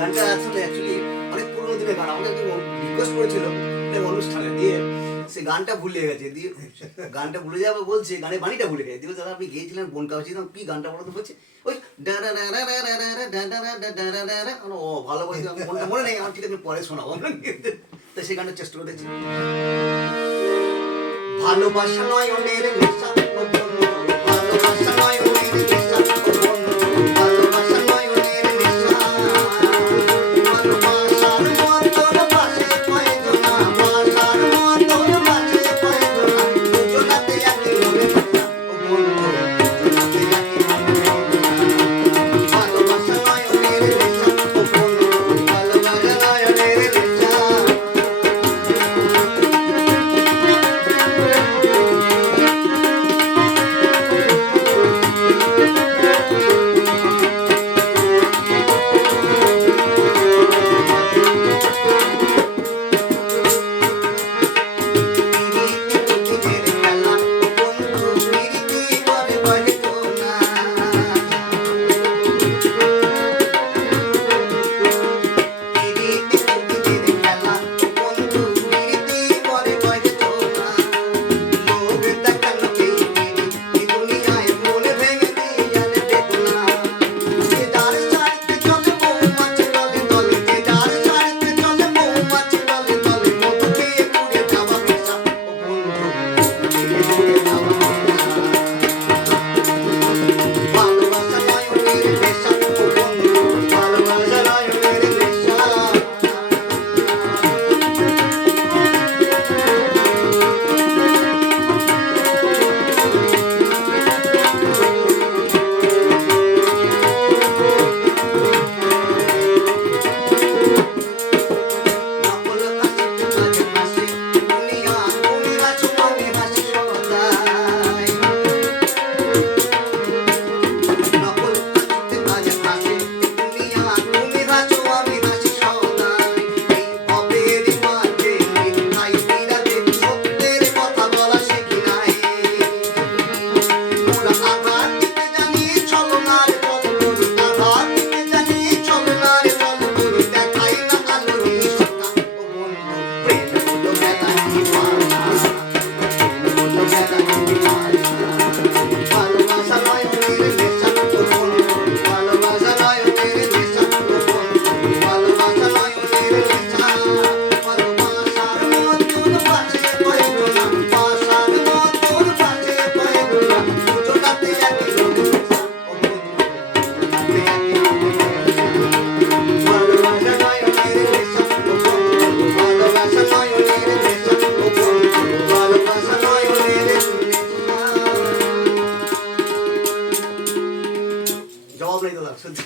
গানটা আসলে অ্যাকচুয়ালি অনেক পুরোনো দিনের গান। আমাকে একজন রিকোয়েস্ট করেছিল একটা অনুষ্ঠানে, দিয়ে সে গানটা ভুলে গেছে, দিয়ে গানটা ভুলে যাবে বলছে, গানের বাণীটা ভুলে গেছে। দিয়ে দাদা আপনি গিয়েছিলেন বনকাও ছিলাম, কি গানটা বলতে বলছে ওই ও ভালো বলছে, মনটা মনে নেই আমার, ঠিক আছে পরে শোনাবো। তো সেই গানটা চেষ্টা করেছি। ভালোবাসা নয় অন্যের নেশা, ভালোবাসা নয় অন্যের নেশা, ভালোবাসা নয় অন্যের নেশা, ভালোবাসার মতন পাশে কয়জনা, বাসার মতন পাশে কয়জনা, দুজনাতে একই রঙের নেশা, ও বন্ধু দুজনাতে একই রঙের নেশা, ভালোবাসা নয় অন্যের নেশা, ও বন্ধু ভালোবাসা নয় অন্যের নেশা। জবাব নেই দাদা সত্যি।